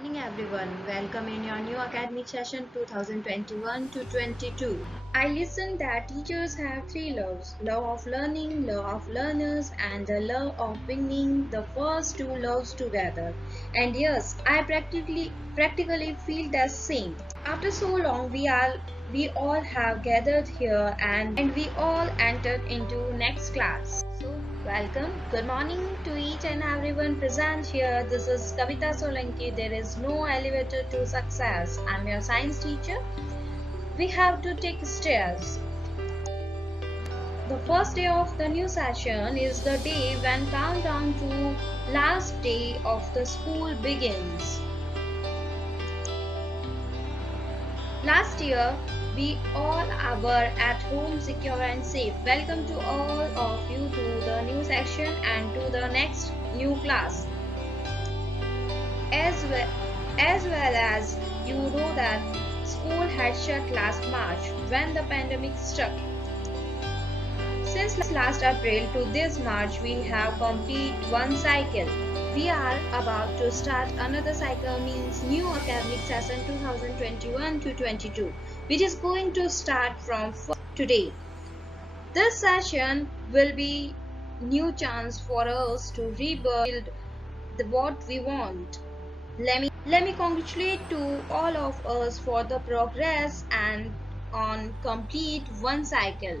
Morning everyone, welcome in your new academic session 2021 to 22. I listened that teachers have three loves: love of learning, love of learners, and the love of bringing the first two loves together. And yes, I practically feel the same. After so long we all have gathered here and we all entered into next class. So welcome, good morning to each and everyone present here. This is Kavita Solanki. There is no elevator to success. I'm your science teacher. We have to take stairs. The first day of the new session is the day when countdown to last day of the school begins. Last year, we all were at home secure and safe. Welcome to all of you to the new section and to the next new class. As well as you know that school had shut last March when the pandemic struck. Since last April to this March, we have completed one cycle. We are about to start another cycle, means new academic session 2021 to 22, which is going to start from today. This session will be new chance for us to rebuild what we want. Let me congratulate to all of us for the progress and on complete one cycle.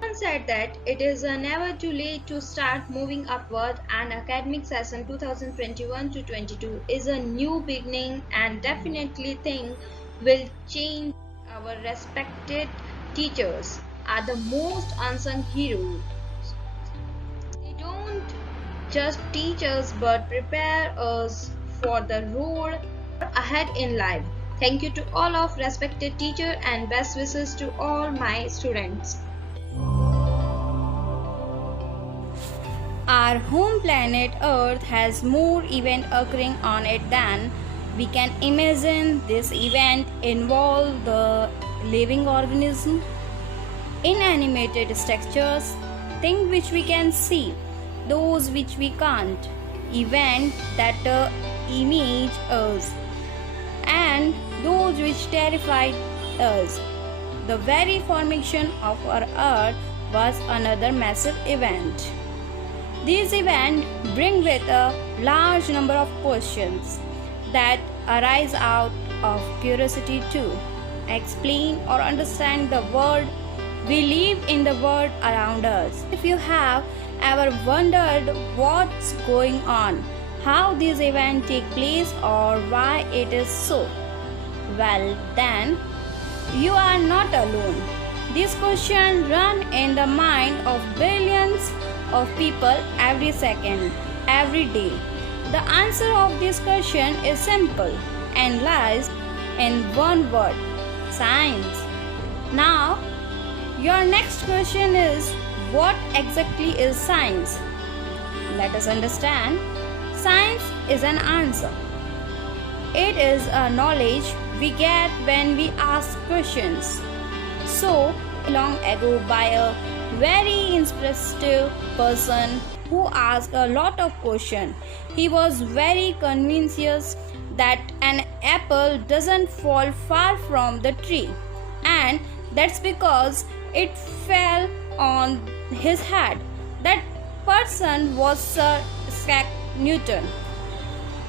Someone said that it is never too late to start moving upward, and academic session 2021 to 22 is a new beginning and definitely thing will change. Our respected teachers are the most unsung heroes. They don't just teach us but prepare us for the road ahead in life. Thank you to all of respected teacher and best wishes to all my students. Our home planet Earth has more events occurring on it than we can imagine. This event involve the living organism, inanimated structures, things which we can see, those which we can't, events that image us, and those which terrified us. The very formation of our Earth was another massive event. These events bring with a large number of questions that arise out of curiosity to explain or understand the world we live in, the world around us. If you have ever wondered what's going on, how these events take place, or why it is so, well then, you are not alone. These questions run in the mind of billions of people every second, every day. The answer of this question is simple and lies in one word: science. Now, your next question is, what exactly is science? Let us understand. Science is an answer. It is a knowledge we get when we ask questions. So, long ago, by a very introspective person who asked a lot of questions, he was very convinced that an apple doesn't fall far from the tree, and that's because it fell on his head. That person was Sir Isaac Newton.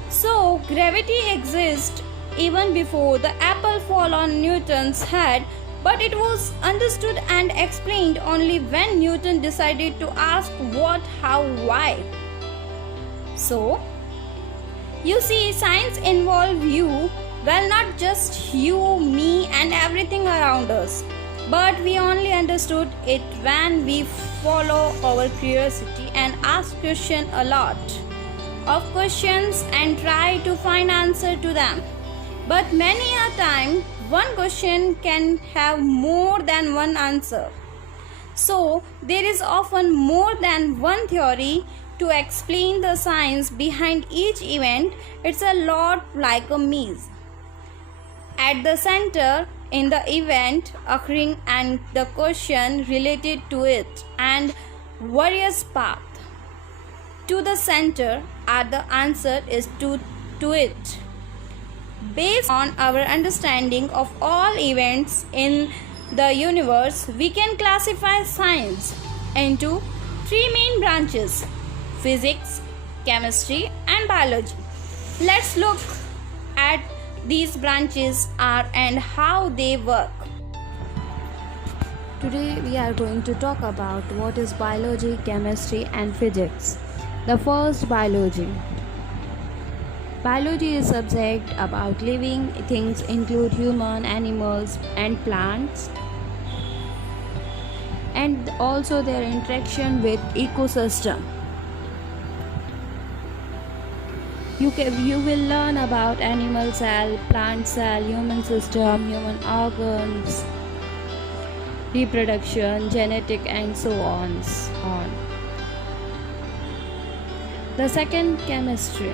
So gravity exists even before the apple fall on Newton's head, but it was understood and explained only when Newton decided to ask what, how, why. So, you see, science involves you, well, not just you, me, and everything around us, but we only understood it when we follow our curiosity and ask questions, a lot of questions, and try to find answer to them. But many a time, one question can have more than one answer. So, there is often more than one theory to explain the science behind each event. It's a lot like a maze. At the center in the event occurring and the question related to it and various paths to the center are the answer is to it. Based on our understanding of all events in the universe, we can classify science into three main branches: physics, chemistry, and biology. Let's look at these branches are and how they work. Today we are going to talk about what is biology, chemistry, and physics. The first, biology. Biology is subject about living things include human, animals, and plants, and also their interaction with ecosystem. You will learn about animal cell, plant cell, human system, human organs, reproduction, genetic, and so on. The second, chemistry.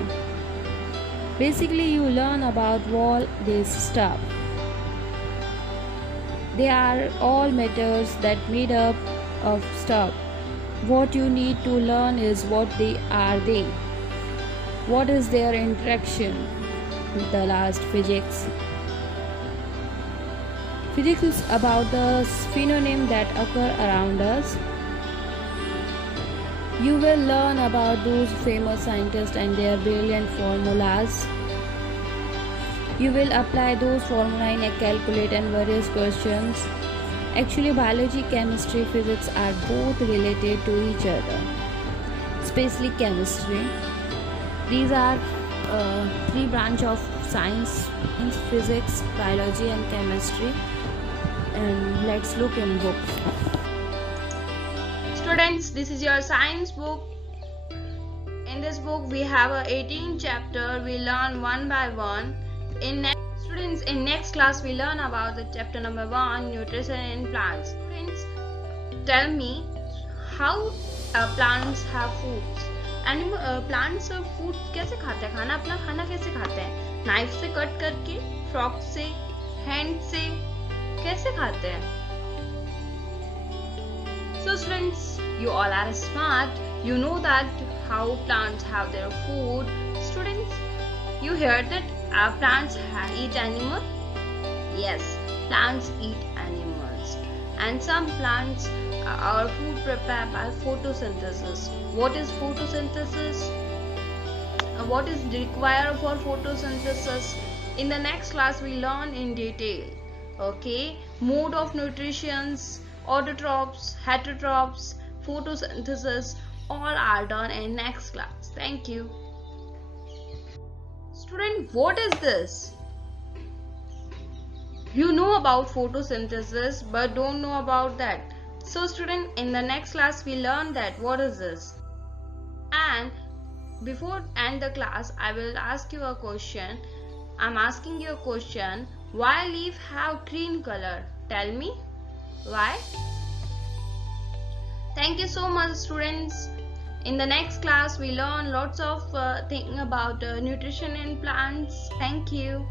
Basically, you learn about all this stuff. They are all matters that made up of stuff. What you need to learn is what are they. What is their interaction? The last, physics. Physics is about the phenomena that occur around us. You will learn about those famous scientists and their brilliant formulas. You will apply those formulas in a calculate and various questions. Actually, biology, chemistry, physics are both related to each other, especially chemistry. These are three branches of science: physics, biology, and chemistry. And let's look in book. Students, this is your science book. In this book we have 18 chapter. We learn one by one. In next class we learn about the chapter number 1, nutrition in plants. Students, tell me how plants have foods. Plants food कैसे खाते हैं? खाना अपना खाना कैसे खाते हैं? Knife से कट करके, फ्रॉक से, हैंड से, कैसे खाते हैं? So students, you all are smart. You know that how plants have their food. Students, you heard that plants eat animals? Yes, plants eat animals. And some plants are food prepared by photosynthesis. What is photosynthesis? What is required for photosynthesis? In the next class we learn in detail. Okay, mode of nutrition, autotrophs, heterotrophs, photosynthesis, all are done in next class. Thank you. Student, what is this? You know about photosynthesis but don't know about that. So student, in the next class we learn that what is this. And before end the class, I will ask you a question. I'm asking you a question. Why leaf have green color? Tell me why. Thank you so much students. In the next class we learn lots of things about nutrition in plants. Thank you.